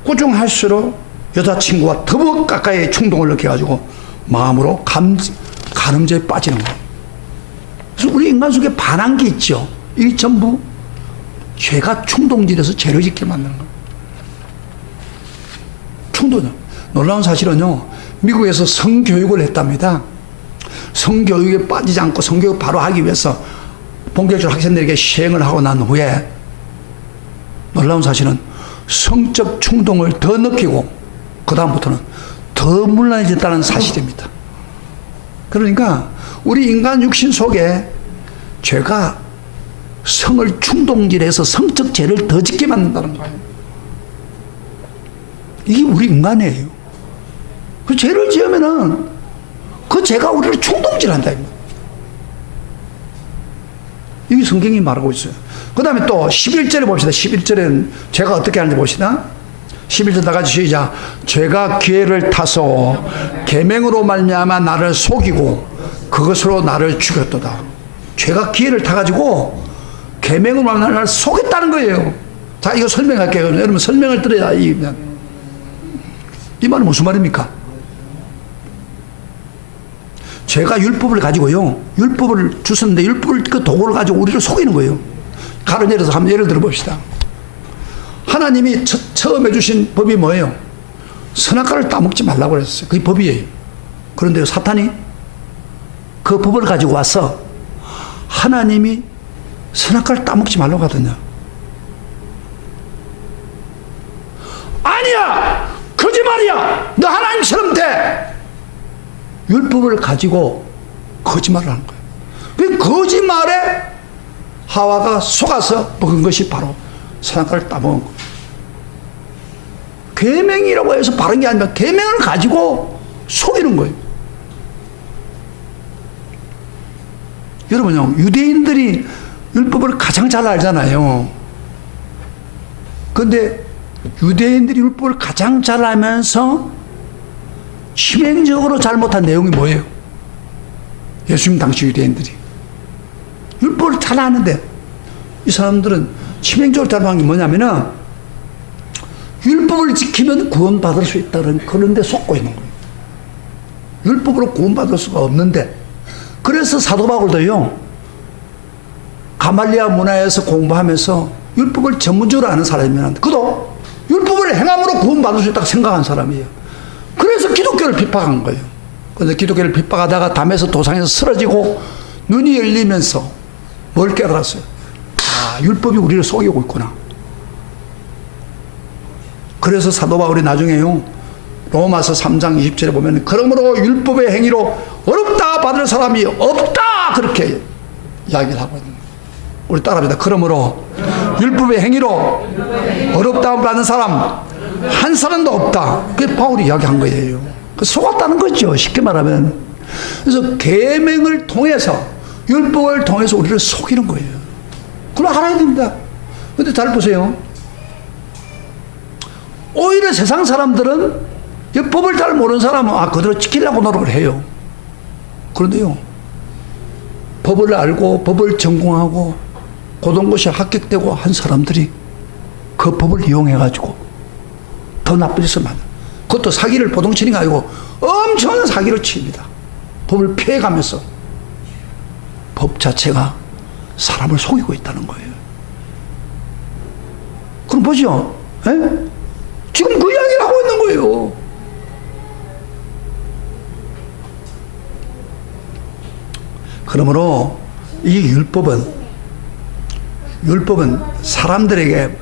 꾸중할수록 여자친구와 더욱 가까이 충동을 느껴가지고 마음으로 간음죄에 빠지는 거예요. 그래서 우리 인간 속에 반한 게 있죠. 이 전부 죄가 충동질에서 죄를 짓게 만드는 거예요. 충동이요. 놀라운 사실은요, 미국에서 성교육을 했답니다. 성교육에 빠지지 않고 성교육 바로 하기 위해서 본격적으로 학생들에게 시행을 하고 난 후에 놀라운 사실은 성적 충동을 더 느끼고 그 다음부터는 더 문란해졌다는 사실입니다. 그러니까 우리 인간 육신 속에 죄가 성을 충동질해서 성적 죄를 더 짓게 만든다는 거예요. 이게 우리 인간이에요. 그 죄를 지으면은 그 죄가 우리를 충동질한다. 이게 성경이 말하고 있어요. 그 다음에 또 11절에 봅시다. 11절에는 죄가 어떻게 하는지 봅시다. 11절 다 같이 시작. 죄가 기회를 타서 계명으로 말미암아 나를 속이고 그것으로 나를 죽였도다. 죄가 기회를 타가지고 계명으로 말미암아 나를 속였다는 거예요. 자, 이거 설명할게요. 여러분 설명을 들어야 이 말은 무슨 말입니까? 죄가 율법을 가지고요, 율법을 주셨는데 율법을 그 도구를 가지고 우리를 속이는 거예요. 가로 예를 들어서 한번 예를 들어 봅시다. 하나님이 처음에 주신 법이 뭐예요? 선악과를 따먹지 말라고 그랬어요. 그게 법이에요. 그런데 사탄이 그 법을 가지고 와서 하나님이 선악과를 따먹지 말라고 하더냐? 아니야! 거짓말이야! 너 하나님처럼 돼! 율법을 가지고 거짓말을 하는 거예요. 그 거짓말에 하와가 속아서 먹은 것이 바로 선악과를 따먹은 거예요. 계명이라고 해서 바른 게 아니라 계명을 가지고 속이는 거예요. 여러분요, 유대인들이 율법을 가장 잘 알잖아요. 그런데 유대인들이 율법을 가장 잘 알면서 치명적으로 잘못한 내용이 뭐예요? 예수님 당시 유대인들이 율법을 잘 아는데 이 사람들은 치명적으로 잘못한 게 뭐냐면은 율법을 지키면 구원받을 수 있다는 그런 데 속고 있는 거예요. 율법으로 구원받을 수가 없는데, 그래서 사도 바울도요, 가말리아 문화에서 공부하면서 율법을 전문적으로 아는 사람이면 그도 율법을 행함으로 구원받을 수 있다고 생각한 사람이에요. 그래서 기독교를 핍박한 거예요. 그래서 기독교를 핍박하다가 담에서 도상에서 쓰러지고 눈이 열리면서 뭘 깨달았어요? 아, 율법이 우리를 속이고 있구나. 그래서 사도 바울이 나중에요, 로마서 3장 20절에 보면 그러므로 율법의 행위로 어렵다 받을 사람이 없다, 그렇게 이야기를 하고 있는 거예요. 우리 따라합니다. 그러므로 율법의 행위로 어렵다 받는 사람 한 사람도 없다. 그게 바울이 이야기한 거예요. 속았다는 거죠, 쉽게 말하면. 그래서 계명을 통해서, 율법을 통해서 우리를 속이는 거예요. 그걸 알아야 됩니다. 근데 잘 보세요. 오히려 세상 사람들은 이 법을 잘 모르는 사람은 그대로 지키려고 노력을 해요. 그런데요, 법을 알고 법을 전공하고 고등고시 합격되고 한 사람들이 그 법을 이용해가지고 더 나쁜 짓을 만들어요. 그것도 사기를 보통 치는 게 아니고 엄청난 사기를 칩니다. 법을 피해가면서. 법 자체가 사람을 속이고 있다는 거예요. 그럼 보죠. 에? 지금 그 이야기를 하고 있는 거예요. 그러므로 이 율법은 사람들에게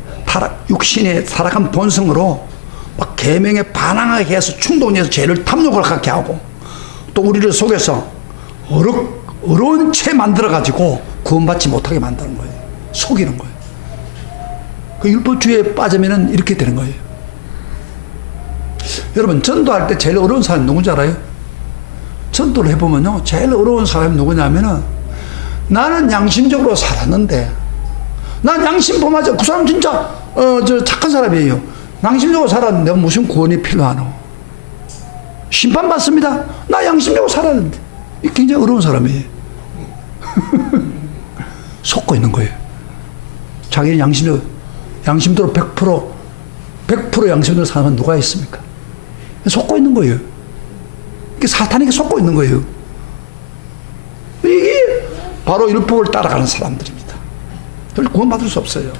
육신의 타락한 본성으로 막 계명에 반항하게 해서 충동해서 죄를 탐욕을 갖게 하고, 또 우리를 속여서 어려운 채 만들어가지고 구원받지 못하게 만드는 거예요. 속이는 거예요. 그 율법주의에 빠지면은 이렇게 되는 거예요. 여러분, 전도할 때 제일 어려운 사람이 누군지 알아요? 전도를 해보면요, 제일 어려운 사람이 누구냐면은, 나는 양심적으로 살았는데, 난 양심 범하지, 그 사람 진짜 착한 사람이에요. 양심적으로 살았는데 무슨 구원이 필요하노? 심판받습니다. 나 양심적으로 살았는데. 이게 굉장히 어려운 사람이에요. 속고 있는 거예요. 자기는 양심대로 100% 양심대로 사람은 누가 있습니까? 속고 있는 거예요. 이게 사탄에게 속고 있는 거예요. 이게 바로 율법을 따라가는 사람들입니다. 그걸 구원받을 수 없어요.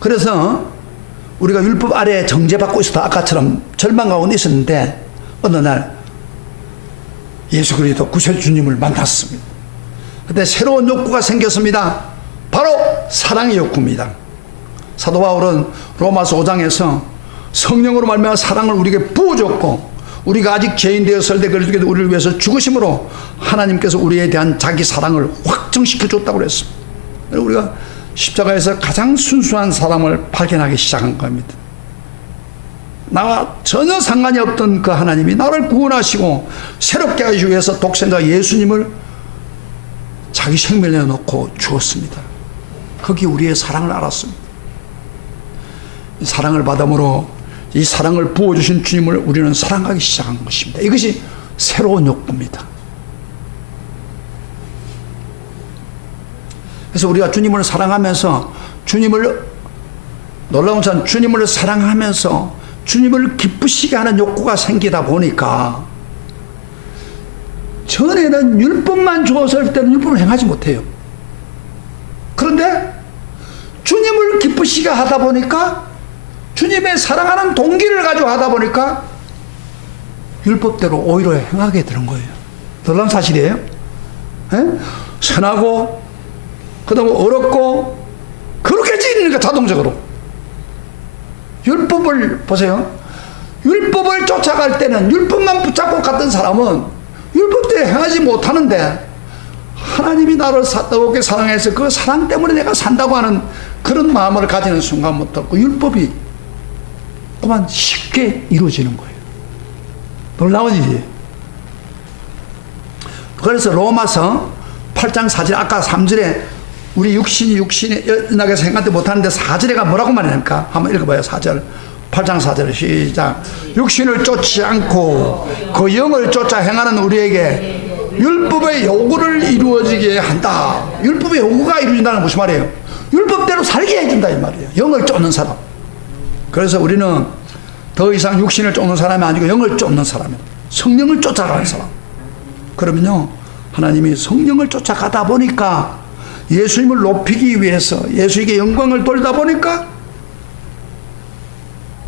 그래서 우리가 율법 아래에 정죄받고 있어도 아까처럼 절망 가운데 있었는데, 어느 날 예수 그리스도 구세주님을 만났습니다. 그때 새로운 욕구가 생겼습니다. 바로 사랑의 욕구입니다. 사도 바울은 로마서 5장에서 성령으로 말미암아 사랑을 우리에게 부어줬고 우리가 아직 죄인 되었을 때 그리스도께서 우리를 위해서 죽으심으로 하나님께서 우리에 대한 자기 사랑을 확정시켜 줬다고 그랬습니다. 우리가 십자가에서 가장 순수한 사랑을 발견하기 시작한 겁니다. 나와 전혀 상관이 없던 그 하나님이 나를 구원하시고 새롭게 하시기 위해서 독생자 예수님을 자기 생명을 내놓고 주었습니다. 거기 우리의 사랑을 알았습니다. 이 사랑을 받음으로 이 사랑을 부어주신 주님을 우리는 사랑하기 시작한 것입니다. 이것이 새로운 욕구입니다. 그래서 우리가 주님을 사랑하면서 놀라운 참 주님을 사랑하면서 주님을 기쁘시게 하는 욕구가 생기다 보니까 전에는 율법만 주었을 때는 율법을 행하지 못해요. 그런데 주님을 기쁘시게 하다 보니까 주님의 사랑하는 동기를 가지고 하다 보니까 율법대로 오히려 행하게 되는 거예요. 놀라운 사실이에요. 에? 선하고 그 다음에 어렵고 그렇게 지니까 자동적으로 율법을 보세요. 율법을 쫓아갈 때는 율법만 붙잡고 갔던 사람은 율법대로 행하지 못하는데 하나님이 나를 뜨겁게 사랑해서 그 사랑 때문에 내가 산다고 하는 그런 마음을 가지는 순간부터 그 율법이 그만 쉽게 이루어지는 거예요. 놀라운 일이에요. 그래서 로마서 8장 4절 아까 3절에 우리 육신이 연하게 생각도 못하는데 4절에가 뭐라고 말하니까 한번 읽어봐요. 4절 8장 4절 시작. 육신을 쫓지 않고 그 영을 쫓아 행하는 우리에게 율법의 요구를 이루어지게 한다. 율법의 요구가 이루어진다는 무슨 말이에요? 율법대로 살게 해준다 이 말이에요. 영을 쫓는 사람. 그래서 우리는 더 이상 육신을 쫓는 사람이 아니고 영을 쫓는 사람이에요. 성령을 쫓아가는 사람. 그러면요 하나님이 성령을 쫓아가다 보니까 예수님을 높이기 위해서 예수에게 영광을 돌리다 보니까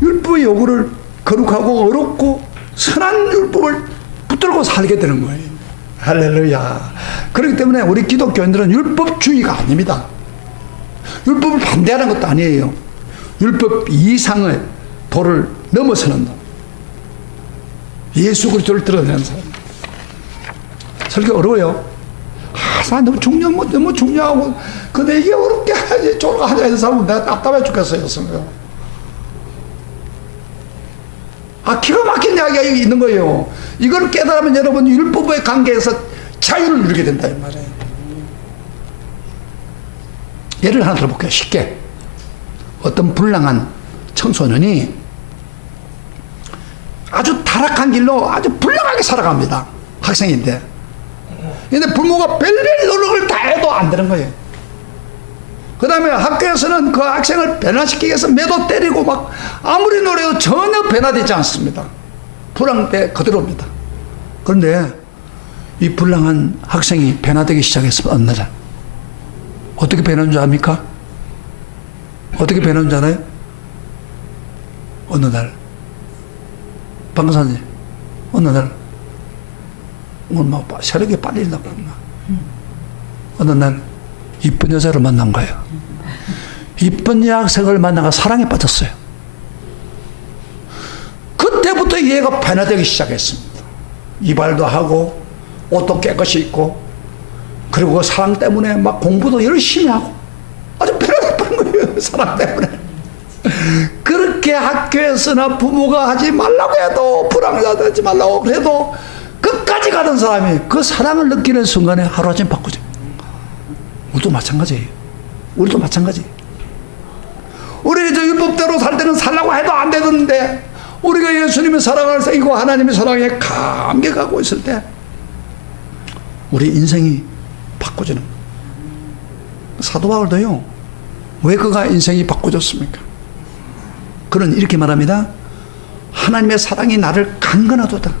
율법의 요구를 거룩하고 어렵고 선한 율법을 붙들고 살게 되는 거예요. 할렐루야. 그렇기 때문에 우리 기독교인들은 율법주의가 아닙니다. 율법을 반대하는 것도 아니에요. 율법 이상의 도를 넘어서는 것. 예수 그리스도를 드러내는 사람. 설교 어려워요. 너무 너무 중요하고 근데 이게 어렵게 하지 저렇게 하자 해서 사람은 내가 답답해 죽겠어요. 기가 막힌 이야기가 있는 거예요. 이걸 깨달으면 여러분 율법의 관계에서 자유를 누리게 된다 이 말이에요. 예를 하나 들어볼게요. 쉽게. 어떤 불량한 청소년이 아주 타락한 길로 아주 불량하게 살아갑니다. 학생인데. 근데 부모가 별별 노력을 다 해도 안 되는 거예요. 그 다음에 학교에서는 그 학생을 변화시키기 위해서 매도 때리고 막 아무리 노력해도 전혀 변화되지 않습니다. 불황때 그대로입니다. 그런데 이 불량한 학생이 변화되기 시작했으면 어느 날 어떻게 변하는 줄 압니까? 어떻게 변하는 줄 알아요? 어느 날 방사님 어느 날 오늘 막 새벽에 빨리 일어나고 어느 날 이쁜 여자를 만난 거예요. 이쁜 여학생을 만나가 사랑에 빠졌어요. 그때부터 얘가 변화되기 시작했습니다. 이발도 하고 옷도 깨끗이 입고 그리고 그 사랑 때문에 막 공부도 열심히 하고 아주 변화됐다는 거예요. 사랑 때문에. 그렇게 학교에서나 부모가 하지 말라고 해도 불황자도 하지 말라고 해도 끝까지 가는 사람이 그 사랑을 느끼는 순간에 하루아침에 바꾸죠. 우리도 마찬가지예요. 우리도 마찬가지. 우리 저 율법대로 살 때는 살라고 해도 안 되던데 우리가 예수님의 사랑을 새기고 하나님의 사랑에 감격하고 있을 때 우리 인생이 바꿔지는 거예요. 사도 바울도요. 왜 그가 인생이 바꿔졌습니까? 그는 이렇게 말합니다. 하나님의 사랑이 나를 강건하도다.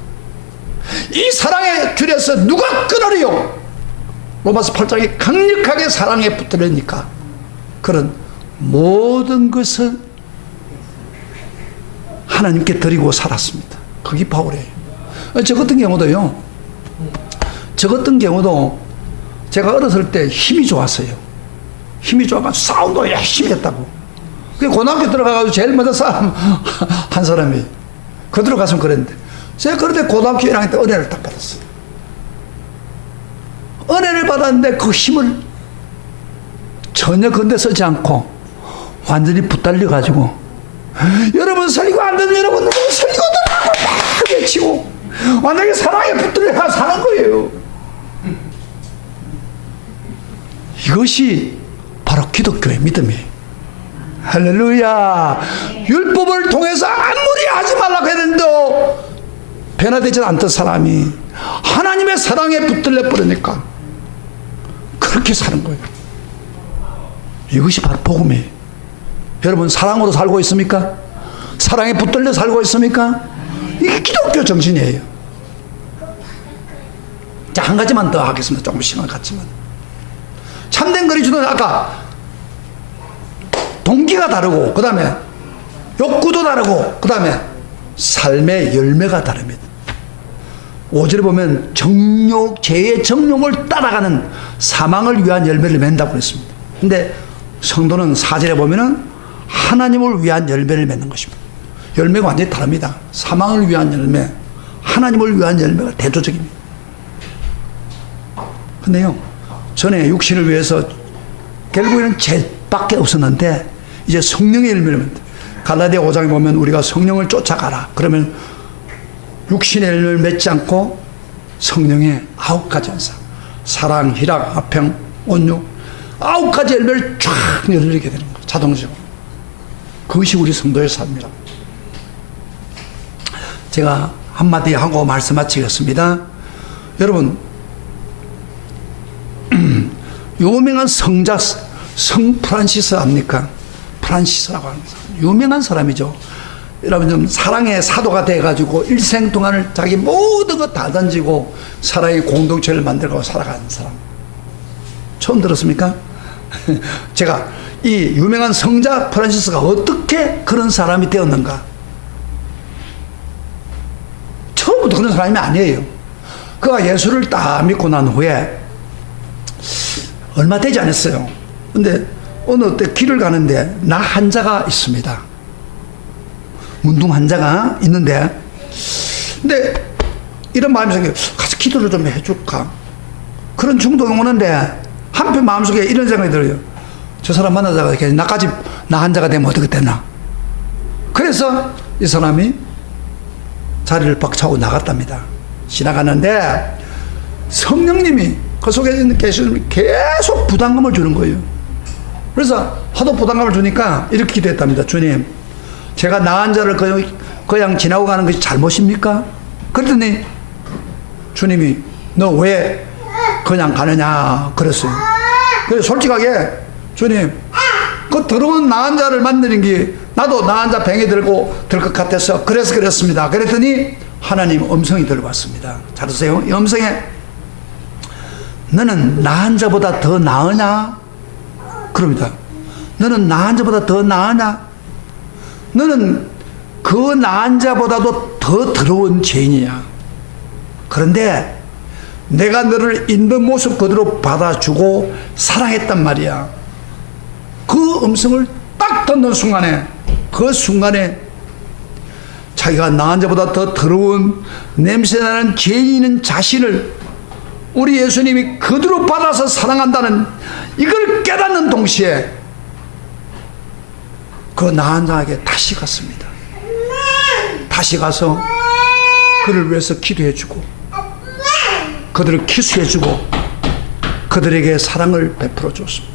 이 사랑에 줄여서 누가 끊으리요? 로마서 8장에 강력하게 사랑에 붙들으니까 그런 모든 것을 하나님께 드리고 살았습니다. 그게 바울이에요. 저 같은 경우도요. 제가 어렸을 때 힘이 좋았어요. 힘이 좋아가지고 싸움도 열심히 했다고. 고등학교 들어가가지고 제일 먼저 사람 한 사람이 그 들어가서는 그랬는데 제가 그런데 고등학교 1학년 때 은혜를 딱 받았어요. 은혜를 받았는데 그 힘을 전혀 건데 쓰지 않고 완전히 붙달려 가지고 여러분 설교 안 되는 여러분 설교 들으라고 막 외치고 완전히 사랑에 붙들려 사는 거예요. 이것이 바로 기독교의 믿음이에요. 할렐루야. 율법을 통해서 아무리 하지 말라고 했는데도 변화되지 않던 사람이 하나님의 사랑에 붙들려 버리니까 그렇게 사는 거예요. 이것이 바로 복음이에요. 여러분 사랑으로 살고 있습니까? 사랑에 붙들려 살고 있습니까? 이게 기독교 정신이에요. 자, 한 가지만 더 하겠습니다. 조금 시간 갖지만 참된 그리스도는 아까 동기가 다르고 그 다음에 욕구도 다르고 그 다음에 삶의 열매가 다릅니다. 5절에 보면 죄의 정욕을 따라가는 사망을 위한 열매를 맺는다고 그랬습니다. 근데 성도는 4절에 보면은 하나님을 위한 열매를 맺는 것입니다. 열매가 완전히 다릅니다. 사망을 위한 열매, 하나님을 위한 열매가 대조적입니다. 근데요, 전에 육신을 위해서 결국에는 죄밖에 없었는데 이제 성령의 열매를 맺는다. 갈라디아 5장에 보면 우리가 성령을 쫓아가라. 그러면 육신의 열매를 맺지 않고 성령의 9가지 현상, 사랑, 희락, 화평, 온유, 9가지 열매를 쫙 열리게 되는 거예요. 자동적으로. 그것이 우리 성도의 삶이라고. 제가 한마디 하고 말씀 마치겠습니다. 여러분, 유명한 성자 성 프란시스 압니까? 프란시스라고 하는 사람, 유명한 사람이죠. 여러분 좀 사랑의 사도가 돼가지고 일생 동안을 자기 모든 것 다 던지고 사랑의 공동체를 만들고 살아가는 사람. 처음 들었습니까? 제가 이 유명한 성자 프란시스가 어떻게 그런 사람이 되었는가? 처음부터 그런 사람이 아니에요. 그가 예수를 딱 믿고 난 후에 얼마 되지 않았어요. 근데 어느 때 길을 가는데 나 환자가 있습니다. 문둥 환자가 있는데, 근데 이런 마음이 생겨요. 가서 기도를 좀 해줄까? 그런 충동이 오는데 한편 마음속에 이런 생각이 들어요. 저 사람 만나자가 나까지 나 환자가 되면 어떻게 되나? 그래서 이 사람이 자리를 박차고 나갔답니다. 지나가는데 성령님이 그 속에 있는 계시님이 계속 부담감을 주는 거예요. 그래서 하도 부담감을 주니까 이렇게 기도했답니다. 주님, 제가 나은 자를 그냥 지나고 가는 것이 잘못입니까? 그랬더니 주님이 너 왜 그냥 가느냐 그랬어요. 그래서 솔직하게 주님, 그 더러운 나은 자를 만드는 게 나도 나은 자 병에 들고 들 것 같아서 그래서 그랬습니다. 그랬더니 하나님 음성이 들어왔습니다. 잘 보세요. 이 음성에 너는 나은 자보다 더 나으냐? 그럽니다. 너는 나은 자보다 더 나으냐? 너는 그 나은 자보다도 더 더러운 죄인이야. 그런데 내가 너를 있는 모습 그대로 받아주고 사랑했단 말이야. 그 음성을 딱 듣는 순간에, 그 순간에 자기가 나은 자보다 더 더러운 냄새나는 죄인인 자신을 우리 예수님이 그대로 받아서 사랑한다는 이걸 깨닫는 동시에 그 나은 자에게 다시 갔습니다. 다시 가서 그를 위해서 기도해주고 그들을 키스해주고 그들에게 사랑을 베풀어 줬습니다.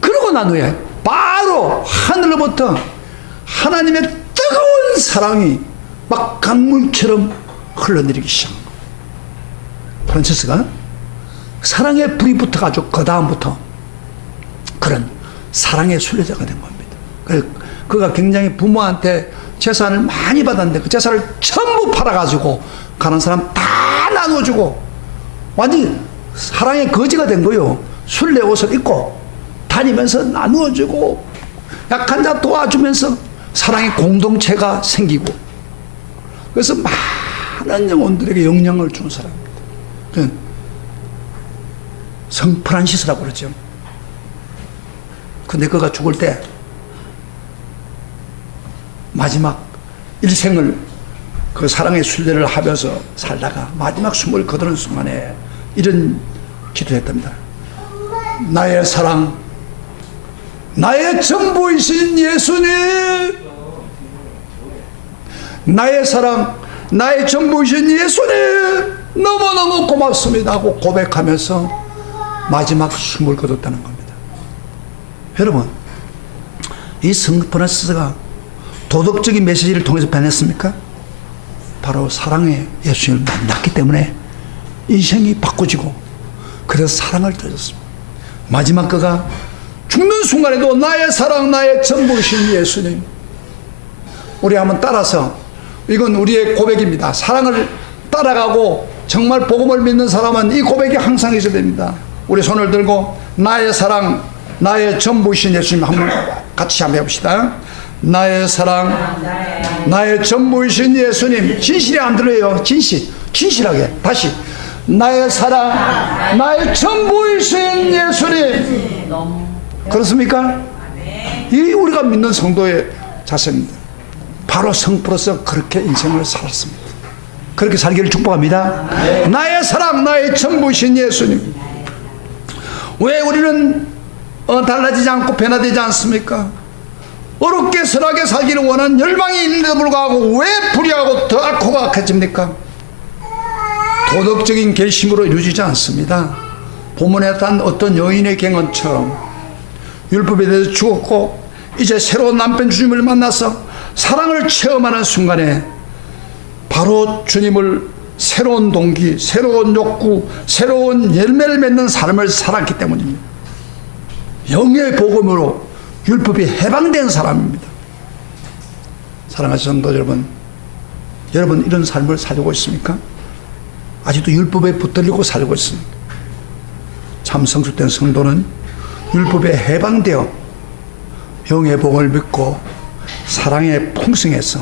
그러고 난 후에 바로 하늘로부터 하나님의 뜨거운 사랑이 막 강물처럼 흘러내리기 시작합니다. 프란시스가 사랑의 불이 붙어가지고 그 다음부터 그런 사랑의 순례자가 된 겁니다. 그가 굉장히 부모한테 재산을 많이 받았는데 그 재산을 전부 팔아가지고 가는 사람 다 나눠주고 완전히 사랑의 거지가 된 거예요. 순례 옷을 입고 다니면서 나누어주고 약한 자 도와주면서 사랑의 공동체가 생기고 그래서 많은 영혼들에게 영향을 준 사람입니다. 성 프란시스라고 그러죠. 근데 그가 죽을 때 마지막 일생을 그 사랑의 순례를 하면서 살다가 마지막 숨을 거두는 순간에 이런 기도했답니다. 나의 사랑, 나의 전부이신 예수님, 나의 사랑, 나의 전부이신 예수님, 너무너무 고맙습니다 하고 고백하면서 마지막 숨을 거뒀다는 겁니다. 여러분, 이 성포네스가 도덕적인 메시지를 통해서 변했습니까? 바로 사랑의 예수님을 만났기 때문에 인생이 바꿔지고, 그래서 사랑을 들었습니다. 마지막 그가 죽는 순간에도 나의 사랑, 나의 전부이신 예수님. 우리 한번 따라서, 이건 우리의 고백입니다. 사랑을 따라가고 정말 복음을 믿는 사람은 이 고백이 항상 있어야 됩니다. 우리 손을 들고 나의 사랑, 나의 전부이신 예수님 한번 같이 한번 해봅시다. 나의 사랑, 나의 전부이신 예수님. 진실이 안 들려요. 진실하게 다시. 나의 사랑, 나의 전부이신 예수님. 그렇습니까? 이 우리가 믿는 성도의 자세입니다. 바로 성포로서 그렇게 인생을 살았습니다. 그렇게 살기를 축복합니다. 나의 사랑, 나의 전부이신 예수님. 왜 우리는 달라지지 않고 변화되지 않습니까? 어렵게 선하게 살기를 원하는 열망이 있는데도 불구하고 왜 불의하고 더 악하고 악해집니까? 도덕적인 결심으로 이루어지지 않습니다. 본문에 단 어떤 여인의 경험처럼 율법에 대해서 죽었고 이제 새로운 남편 주님을 만나서 사랑을 체험하는 순간에 바로 주님을 새로운 동기, 새로운 욕구, 새로운 열매를 맺는 삶을 살았기 때문입니다. 영의 복음으로 율법이 해방된 사람입니다. 사랑하는 성도 여러분, 여러분 이런 삶을 살고 있습니까? 아직도 율법에 붙들리고 살고 있습니다. 참 성숙된 성도는 율법에 해방되어 영의 복을 믿고 사랑에 풍성해서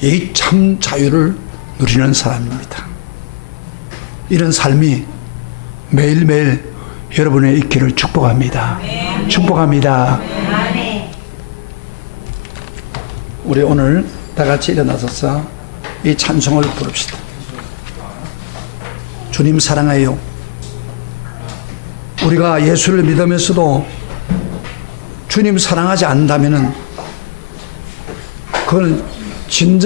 이 참 자유를 누리는 사람입니다. 이런 삶이 매일매일 여러분의 있기를 축복합니다. 축복합니다. 우리 오늘 다 같이 일어나서서 이 찬송을 부릅시다. 주님 사랑해요. 우리가 예수를 믿으면서도 주님 사랑하지 않는다면 그건 진정한